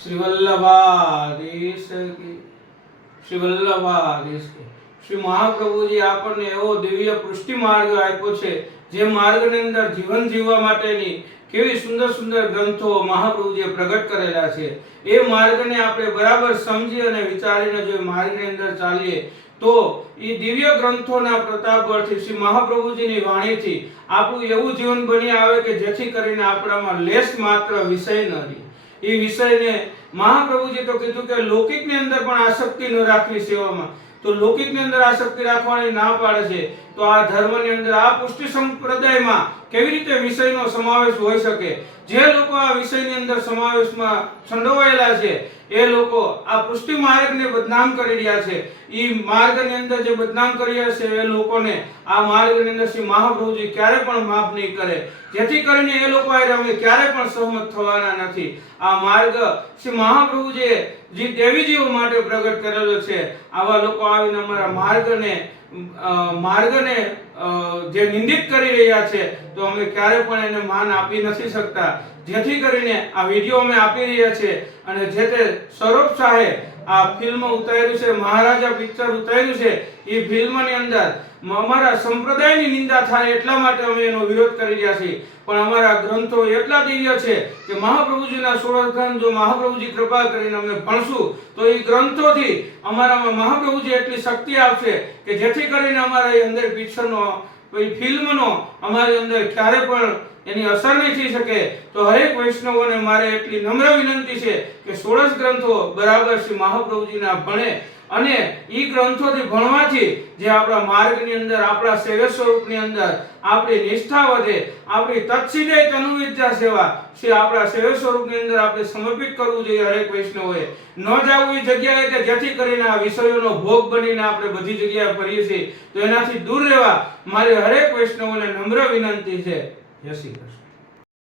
શ્રી વલ્લભાધીશ કી શ્રી મહાપ્રભુજી આપણને એવો દિવ્ય પૃષ્ટિ માર્ગ આપ્યો છે, જે માર્ગની અંદર જીવન જીવવા માટેની કેવી સુંદર સુંદર ગ્રંથો મહાપ્રભુજીએ પ્રગટ કરેલા છે. એ માર્ગને આપણે બરાબર સમજી અને વિચારીને જો માર્ગની અંદર ચાલીએ, તો એ દિવ્ય ગ્રંથોના પ્રતાપ પરથી શ્રી મહાપ્રભુજીની વાણીથી આપણું એવું જીવન બની આવે કે જેથી કરીને આપણામાં લેશ માત્ર વિષય ન રહે. એ વિષયને મહાપ્રભુજી તો કીધું કે લૌકિકની અંદર પણ આસક્તિ ન રાખવી સેવામાં. તો લૌકિકની અંદર આસક્તિ રાખવાની ના પાડે છે. તો આ ધર્મની અંદર આ પુષ્ટિ સંપ્રદાયમાં કેવી રીતે વિષયનો સમાવેશ હોઈ શકે? જે લોકો આ વિષયની અંદર સમાવેશમાં સંડોવાયેલા છે, એ લોકો આ પુષ્ટિ માર્ગને બદનામ કરી રહ્યા છે. એ માર્ગની અંદર જે બદનામ કરી રહ્યા છે, એ લોકોને આ માર્ગની અંદર શ્રી મહાપ્રભુજી ક્યારે પણ માફ નહીં કરે. જેથી કરીને એ લોકો આ અમે ક્યારે પણ સહમત થવાના નથી. આ માર્ગ શ્રી મહાપ્રભુજીએ જે દેવીજીઓ માટે પ્રગટ કરેલો છે, આવા લોકો આવીને અમારા માર્ગને માર્ગને જે નિંદિત કરી રહ્યા છે, તો અમે ક્યારે પણ એને માન આપી નથી શકતા. જેથી કરીને આ વીડિયો અમે આપી રહ્યા છે અને જે તે સૌરભ શાહે આ ફિલ્મ ઉતાર્યું છે, મહારાજા પિક્ચર ઉતાર્યું છે. એ ફિલ્મની અંદર અમારા સંપ્રદાયની નિંદા થાય એટલા માટે અમે એનો વિરોધ કરી રહ્યા છીએ. પણ અમારા ગ્રંથો એટલા દિવ્ય છે કે મહાપ્રભુજીના સોળ ગ્રંથ જો મહાપ્રભુજી કૃપા કરીને અમે ભણશું, તો એ ગ્રંથોથી અમારામાં મહાપ્રભુજી એટલી શક્તિ આપશે કે જેથી કરીને અમારા એ અંદર પિક્ચરનો ફિલ્મનો અમારી અંદર ક્યારે પણ એની અસર નહીં થઈ શકે. તો હરેક વૈષ્ણવોને મારે એટલી નમ્ર વિનંતી છે કે સોળસ ગ્રંથો બરાબર શ્રી મહાપ્રભુજીના ભણે અને એ ગ્રંથોથી ભણવાથી જે આપણા માર્ગની અંદર, આપણા સેવા સ્વરૂપની અંદર આપણી નિષ્ઠા વધે, આપણી તત્સિદય તનુવિદ્યા સેવા છે આપણા સેવા સ્વરૂપની અંદર આપણે સમર્પિત કરવું જોઈએ હરેક વૈષ્ણવોએ. ન જવું એ જગ્યાએ કે જેથી કરીને આ વિષયોનો ભોગ બનીને આપણે બધી જગ્યાએ ફરીએ છીએ. તો એનાથી દૂર રહેવા મારી હરેક વૈષ્ણવોને નમ્ર વિનંતી છે. જય શ્રી કૃષ્ણ